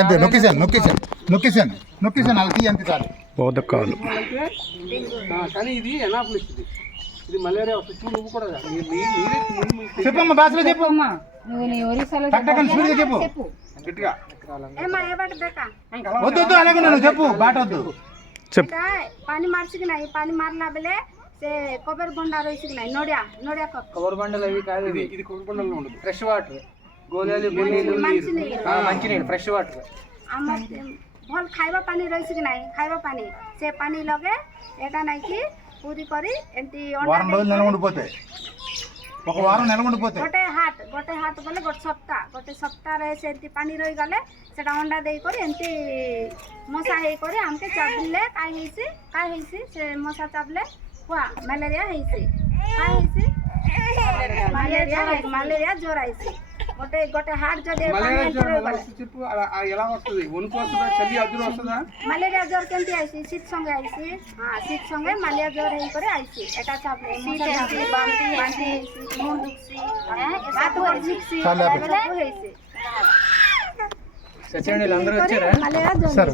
అంతే నొక్కేసాను అలా తీయంత చాలు. బోధకాలు కానీ ఇది ఎనాఫ్లిస్, ఇది మలేరియా వస్తుంది. నువ్వు కూడా చెప్పమ్మా, భాషలో చెప్పు, చెప్పు గట్టిగా. వద్దు అలాగే నన్ను చెప్పు, బాట వద్దు చెప్పు. पानी मार्चिक नहीं, पानी मारला बेले से कोबर बंडा रोइसिक नहीं, नोडिया नोडिया కవర్ బండలు అవి కాదు, ఇది కవర్ బండల్లో ఉండదు. ఫ్రెష్ వాటర్, గోళాలు, గున్నీలు, మంచి నీళ్ళు, ఫ్రెష్ వాటర్. आमर भल खाइबा पानी रोइसिक नहीं, खाइबा पानी से पानी लगे एटा नहीं कि पूरी करी एंती వారం రోజులు నిలబడిపోతాయి, ఒక వారం నిలబడిపోతాయి. गोटे हाथ बोले गोटे सप्ताह रहे से एंती पानी रही गले सेटा अंडा देई करी एंती मशा हे करी हमके चाबले काय हेसी से मशा चाबले हुआ मलेरिया हेसी काय हेसी मलेरिया ज्वर आइसी. गोटे हार्ट जदे మలేరియా జ్వరం ఎలా వస్తుంది చెప్పు. ఎలా వస్తుంది? వణుకు వస్తుందా, చలి అదురు వస్తుందా? मलेरिया ज्वर केंती आइसी शीत संगे आइसी. हां शीत संगे मलेरिया ज्वर हे करे आइसी. एटा चाबले मशा बांती मुंड दुखसी हाथ दुखसी చాలా हेसी. సచివాలయంలో అందరూ వచ్చారా? मलेरिया ज्वर సరే.